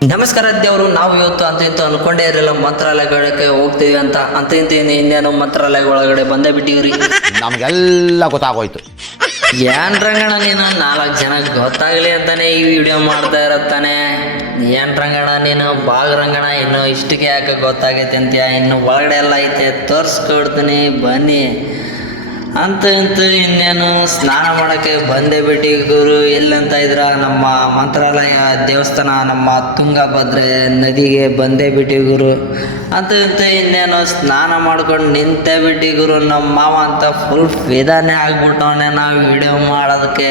ನಮಸ್ಕಾರ ದೇವರು. ನಾವು ಇವತ್ತು ಅಂತ ಇಂತ ಅನ್ಕೊಂಡೇ ಇರಲಿಲ್ಲ ಮಂತ್ರಾಲಯಕ್ಕೆ ಹೋಗ್ತೀವಿ ಅಂತ ಇನ್ನೇನು ಮಂತ್ರಾಲಯ ಒಳಗಡೆ ಬಂದೇ ಬಿಟ್ಟಿವ್ರಿ. ನಮಗೆಲ್ಲ ಗೊತ್ತಾಗೋಯ್ತು. ಏನ್ ರಂಗಣ್ಣ ನೀನು 4 ಜನ ಗೊತ್ತಾಗ್ಲಿ ಅಂತಾನೆ ಈ ವಿಡಿಯೋ ಮಾಡ್ತಾ ಇರತ್ತಾನೆ. ಏನ್ ರಂಗಣ್ಣ ನೀನು ಬಾಗ್ ರಂಗಣ್ಣ, ಇನ್ನು ಇಷ್ಟಕ್ಕೆ ಯಾಕೆ ಗೊತ್ತಾಗೈತೆ ಅಂತೀಯ? ಇನ್ನು ಒಳಗಡೆ ಎಲ್ಲ ಐತೆ, ತೋರ್ಸ್ಕೊಡ್ತೀನಿ ಬನ್ನಿ ಅಂತ ಇನ್ನೇನು ಸ್ನಾನ ಮಾಡೋಕ್ಕೆ ಬಂದೇ ಬಿಟ್ಟು ಗುರು. ಎಲ್ಲಂತ ಇದ್ರ ನಮ್ಮ ಮಂತ್ರಾಲಯ ದೇವಸ್ಥಾನ, ನಮ್ಮ ತುಂಗಭದ್ರೆ ನದಿಗೆ ಬಂದೇ ಬಿಟ್ಟು ಗುರು. ಅಂತ ಇನ್ನೇನು ಸ್ನಾನ ಮಾಡ್ಕೊಂಡು ನಿಂತೇ ಬಿಟ್ಟು ಗುರು. ನಮ್ಮ ಮಾವ ಅಂತ ಫುಲ್ ಫಿದಾನೇ ಆಗ್ಬಿಟ್ಟವನೇ ನಾವು ವಿಡಿಯೋ ಮಾಡೋದಕ್ಕೆ.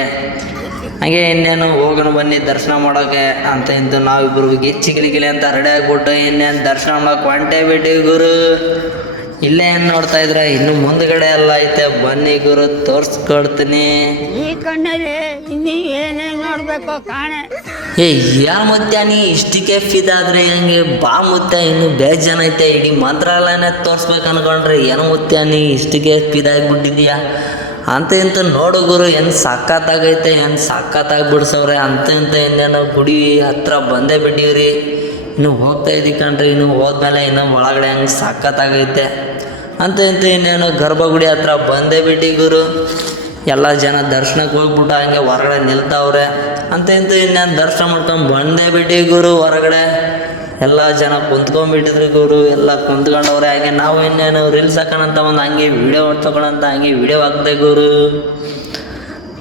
ಹಾಗೆ ಇನ್ನೇನು ಹೋಗೋಣ ಬನ್ನಿ ದರ್ಶನ ಮಾಡೋಕ್ಕೆ ಅಂತ ನಾವಿಬ್ಬರು ಗಿಚ್ಚಿಗಿಲಿಗಿಲಿ ಅಂತ ರೆಡಿ ಆಗ್ಬಿಟ್ಟು ಇನ್ನೇನು ದರ್ಶನ ಮಾಡೋಕೆ ಹೊಂಟೇ ಬಿಟ್ಟು ಗುರು. ಇಲ್ಲೇ ಏನು ನೋಡ್ತಾ ಇದ್ರ, ಇನ್ನು ಮುಂದ್ಗಡೆ ಎಲ್ಲ ಐತೆ, ಬನ್ನಿ ಗುರು ತೋರ್ಸ್ಕೊಡ್ತೀನಿ. ಈ ಕಣ್ಣಲ್ಲಿ ಇನ್ನೀ ಏನೇನು ನೋಡ್ಬೇಕು ಕಾಣೆ. ಯಾರ ಮುತ್ಯ ನೀ ಇಷ್ಟಕ್ಕೆ ಫಿದಾದ್ರೆ ಹೆಂಗೆ? ಬಾ ಮುತ್ಯ, ಇನ್ನು ಬೇಜಾನ ಐತೆ, ಇಡೀ ಮಂತ್ರಾಲಯನೇ ತೋರ್ಸ್ಬೇಕು ಅನ್ಕೊಂಡ್ರೆ ಏನು ಮುತ್ಯ ನೀ ಇಷ್ಟಕ್ಕೆ ಫಿದಾಗ್ಬಿಟ್ಟಿದ್ಯಾ ಅಂತ ನೋಡು ಗುರು. ಏನು ಸಖತ್ತಾಗೈತೆ, ಏನು ಸಖತ್ತಾಗಿ ಬಿಡ್ಸವ್ರೆ ಅಂತ ಇನ್ನೇನು ಗುಡಿ ಹತ್ರ ಬಂದೇ ಬಿಟ್ಟಿವ್ರಿ. ಇನ್ನು ಹೋಗ್ತಾ ಇದ್ದೀವಿ ಕಣ್ರಿ. ಇನ್ನು ಹೋದ್ಮೇಲೆ ಇನ್ನು ಒಳಗಡೆ ಹಂಗೆ ಸಖತ್ತಾಗೈತೆ ಅಂತ ಇನ್ನೇನು ಗರ್ಭಗುಡಿ ಹತ್ರ ಬಂದೇ ಬಿಟ್ಟು ಗುರು. ಎಲ್ಲ ಜನ ದರ್ಶನಕ್ಕೆ ಹೋಗ್ಬಿಟ್ಟು ಹಂಗೆ ಹೊರಗಡೆ ನಿಲ್ತಾವ್ರೆ ಅಂತ ಇನ್ನೇನು ದರ್ಶನ ಮಾಡ್ಕೊಂಡು ಬಂದೇ ಬಿಟ್ಟು ಗುರು. ಹೊರಗಡೆ ಎಲ್ಲ ಜನ ಕುಂತ್ಕೊಂಡ್ಬಿಟ್ಟಿದ್ರು ಗುರು, ಎಲ್ಲ ಕುಂತ್ಕೊಂಡವ್ರೆ. ಹಾಗೆ ನಾವು ಇನ್ನೇನು ರೀಲ್ಸ್ ಹಾಕೋಣಂತ ಒಂದು ಹಂಗೆ ವಿಡಿಯೋ ತಗೊಳಂತ ಹಂಗೆ ವಿಡಿಯೋ ಹಾಕ್ದೆ ಗುರು.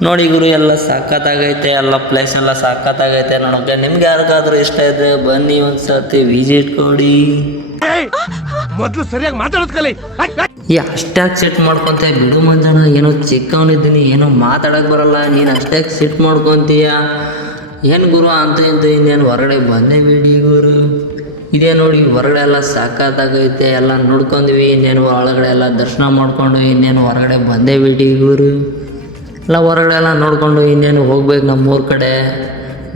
ನೋಡಿ ಗುರು, ಎಲ್ಲ ಸಖತ್ತಾಗೈತೆ, ಎಲ್ಲ ಪ್ಲೇಸ್ ಎಲ್ಲ ಸಖತ್ತಾಗೈತೆ ನೋಡೋಕೆ. ನಿಮ್ಗೆ ಯಾರಿಗಾದ್ರೂ ಇಷ್ಟ ಇದ್ರೆ ಬನ್ನಿ ಒಂದ್ಸತಿ ವಿಸಿಟ್ ಕೊಡಿ. ಮೊದಲು ಸರಿಯಾಗಿ ಮಾತಾಡೋದು ಕಲಿ. ಅಷ್ಟಾಗಿ ಸೆಟ್ ಮಾಡ್ಕೊಂತ ಬಿಡು ಮಂಜಣ್ಣ, ಏನೋ ಚಿಕ್ಕವನಿದ್ದೀನಿ, ಏನೋ ಮಾತಾಡಕ್ಕೆ ಬರಲ್ಲ, ನೀನು ಅಷ್ಟಾಗಿ ಸೆಟ್ ಮಾಡ್ಕೊತೀಯ ಏನು ಗುರು ಅಂತ ಇನ್ನೇನು ಹೊರಗಡೆ ಬಂದೇ ಬಿಡಿ ಗುರು. ಇದೇ ನೋಡಿ ಹೊರಗಡೆ ಎಲ್ಲ ಸಖತ್ತಾಗೈತೆ, ಎಲ್ಲ ನೋಡ್ಕೊಂಡ್ವಿ. ಇನ್ನೇನು ಒಳಗಡೆ ಎಲ್ಲ ದರ್ಶನ ಮಾಡಿಕೊಂಡು ಇನ್ನೇನು ಹೊರಗಡೆ ಬಂದೇ ಬಿಡಿ ಗುರು. ಎಲ್ಲ ಹೊರಗಡೆ ಎಲ್ಲ ನೋಡಿಕೊಂಡು ಇನ್ನೇನು ಹೋಗ್ಬೇಕು ನಮ್ಮೂರ ಕಡೆ.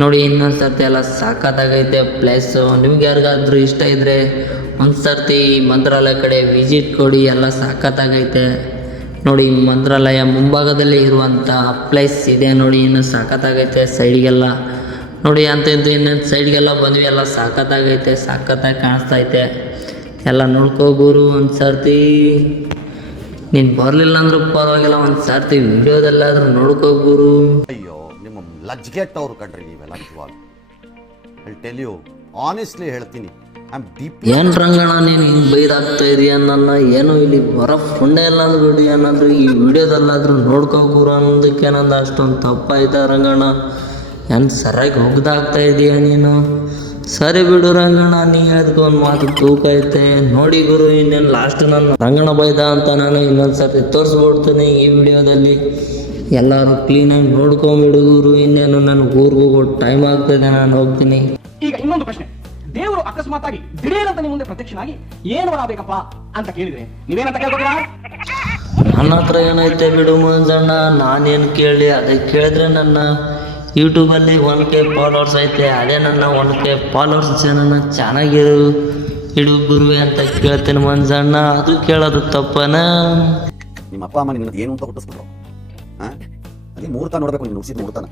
ನೋಡಿ ಇನ್ನೊಂದು ಸರ್ತಿ ಎಲ್ಲ ಸಖತ್ತಾಗೈತೆ ಪ್ಲೇಸು. ನಿಮ್ಗೆ ಯಾರಿಗಾದ್ರೂ ಇಷ್ಟ ಇದ್ದರೆ ಒಂದು ಸರ್ತಿ ಮಂತ್ರಾಲಯ ಕಡೆ ವಿಸಿಟ್ ಕೊಡಿ, ಎಲ್ಲ ಸಖತ್ತಾಗೈತೆ. ನೋಡಿ ಮಂತ್ರಾಲಯ ಮುಂಭಾಗದಲ್ಲಿ ಇರುವಂಥ ಪ್ಲೇಸ್ ಇದೆ ನೋಡಿ, ಇನ್ನು ಸಖತ್ತಾಗೈತೆ ಸೈಡ್ಗೆಲ್ಲ ನೋಡಿ ಅಂತ ಇನ್ನೊಂದು ಸೈಡ್ಗೆಲ್ಲ ಬಂದ್ವಿ. ಎಲ್ಲ ಸಖತ್ತಾಗೈತೆ, ಸಖತ್ತಾಗಿ ಕಾಣಿಸ್ತೈತೆ. ಎಲ್ಲ ನೋಡ್ಕೋಗುರು ಒಂದು ಸರ್ತಿ. ನೀನು ಬರಲಿಲ್ಲ ಅಂದ್ರೂ ಪರವಾಗಿಲ್ಲ, ಒಂದು ಸರ್ತಿ ವಿಡಿಯೋದಲ್ಲಾದ್ರೂ ನೋಡ್ಕೋಗುರು. ಅಯ್ಯೋ ನಿಮ್ಮ ಲಜ್ಗೆಟ್ಟವ್ರು ಕಣ್ರಿ ನೀವೆಲ್ಲ. ನಿಜವಾಗ ಟೆಲ್ ಯು ಆನೆಸ್ಟ್ಲಿ ಹೇಳ್ತೀನಿ, ಐ ಆಮ್ ಡೀಪ್. ಏನು ರಂಗಣ್ಣ ನೀನು ಹಿಂಗೆ ಬೈದಾಗ್ತಾ ಇದೀಯ ನನ್ನ? ಏನು ಇಲ್ಲಿ ಬರೋ ಫುಂಡೆ ಎಲ್ಲಾದ್ರೂ ವಿಡಿಯೋ ಏನಾದರೂ ಈ ವಿಡಿಯೋದಲ್ಲಾದ್ರೂ ನೋಡ್ಕೋಗುರು ಅನ್ನೋದಕ್ಕೆ ಏನಂದ ಅಷ್ಟೊಂದು ತಪ್ಪಾಯ್ತಾ ರಂಗಣ್ಣ? ಏನು ಸರಿಯಾಗಿ ಹೋಗ್ದಾಗ್ತಾ ಇದೀಯ ನೀನು? ಸರಿ ಬಿಡು ರಂಗಣ್ಣ, ನೀ ಹೇಳಿದ್ಕೆ ಒಂದು ಮಾತು ತೂಕ ಐತೆ. ನೋಡಿ ಗುರು, ಇನ್ನೇನು ಲಾಸ್ಟ್ ನಾನು ರಂಗಣ್ಣ ಬೈದ ಅಂತ ನಾನು ಇನ್ನೊಂದು ಸರ್ತಿ ತೋರಿಸ್ಬಿಡ್ತೀನಿ ಈ ವಿಡಿಯೋದಲ್ಲಿ. ಎಲ್ಲರೂ ಕ್ಲೀನಾಗಿ ನೋಡ್ಕೊಂಬಿಡು ಗುರು. ಇನ್ನೇನು ನನ್ನ ಊರಿಗೆ ಹೋಗೋ ಟೈಮ್ ಆಗ್ತದೆ, ನಾನು ಹೋಗ್ತೀನಿ. ಈಗ ಇನ್ನೊಂದು ಪ್ರಶ್ನೆ, ದೇವರು ಅಕಸ್ಮಾತ್ ಆಗಿ ದಿಢೀರಂತ ನಿಮ್ಮ ಮುಂದೆ ಪ್ರತ್ಯಕ್ಷನಾಗಿ ಏನು ಮಾಡಬೇಕಪ್ಪ ಅಂತ ಕೇಳಿದ್ರೆ ನೀವೇನಂತ ಕೇಳ್ಬೋದಾ? ನನ್ನ ಹತ್ರ ಏನೈತೆ ಬಿಡು ಮಂಜಣ್ಣ, ನಾನೇನು ಕೇಳಿ? ಅದಕ್ಕೆ ಕೇಳಿದ್ರೆ ನನ್ನ ಯೂಟ್ಯೂಬಲ್ಲಿ 1K ಫಾಲೋವರ್ಸ್ ಐತೆ, ಅದೇ ನನ್ನ 1K ಫಾಲೋವರ್ಸ್ ಜನನ ಚೆನ್ನಾಗಿರು ಇಡು ಗುರುವೆ ಅಂತ ಕೇಳ್ತೇನೆ ಮಂಜಣ್ಣ. ಅದು ಕೇಳೋದು ತಪ್ಪನ? ನಿಮ್ಮ ಅಪ್ಪ ಅಮ್ಮ ನಿನ್ನ ಏನು ಅಂತ ಹುಟ್ಟಿಸ್ಬಿಟ್ರು? ಅದೇ ಮುಹೂರ್ತ ನೋಡ್ಬೇಕು, ನೀನು ಹುಟ್ಟಿಸಿದ ಮುಹೂರ್ತನ.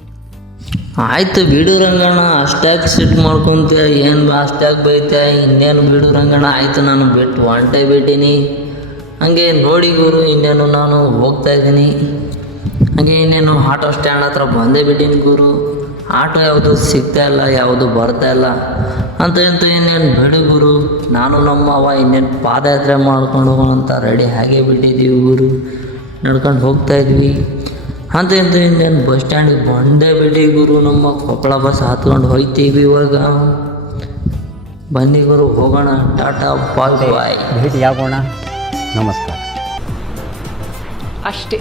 ಆಯ್ತು ಬಿಡು ರಂಗಣ್ಣ, ಅಷ್ಟಾಗಿ ಸಿಟ್ ಮಾಡ್ಕೊಂತೀಯ, ಏನು ಅಷ್ಟಾಗಿ ಬೈತೆ? ಇನ್ನೇನು ಬಿಡು ರಂಗಣ್ಣ, ಆಯಿತು ನಾನು ಬಿಟ್ಟು ಹೊಂಟೇ ಬಿಟ್ಟೀನಿ. ಹಾಗೆ ನೋಡಿ ಗುರು, ಇನ್ನೇನು ನಾನು ಹೋಗ್ತಾ ಇದ್ದೀನಿ. ಹಾಗೆ ಇನ್ನೇನು ಆಟೋ ಸ್ಟ್ಯಾಂಡ್ ಹತ್ರ ಬಂದೇ ಬಿಟ್ಟಿನಿ ಗುರು. ಆಟೋ ಯಾವುದು ಸಿಗ್ತಾ ಇಲ್ಲ, ಯಾವುದು ಬರ್ತಾ ಇಲ್ಲ ಅಂತ ಇನ್ನೇನು ಬಿಡು ಗುರು. ನಾನು ನಮ್ಮವ್ವ ಇನ್ನೇನು ಪಾದಯಾತ್ರೆ ಮಾಡ್ಕೊಂಡು ಹೋಗೋಣ ಅಂತ ರೆಡಿ ಹಾಗೆ ಬಿಟ್ಟಿದ್ದೀವಿ ಗುರು. ನಡ್ಕೊಂಡು ಹೋಗ್ತಾ ಇದ್ವಿ ಅಂತ ಇನ್ನೇನು ಬಸ್ ಸ್ಟ್ಯಾಂಡಿಗೆ ಬಂದೇ ಬಿಟ್ಟು ಗುರು. ನಮ್ಮ ಕೊಪ್ಪಳ ಬಸ್ ಹತ್ಕೊಂಡು ಹೋಗ್ತೀವಿ ಇವಾಗ. ಬನ್ನಿ ಗುರು, ಹೋಗೋಣ. ಟಾಟಾ ಬಾಯ್ ಬಾಯ್. ಭೇಟಿಯಾಗೋಣ. ನಮಸ್ಕಾರ. ಅಷ್ಟೇ.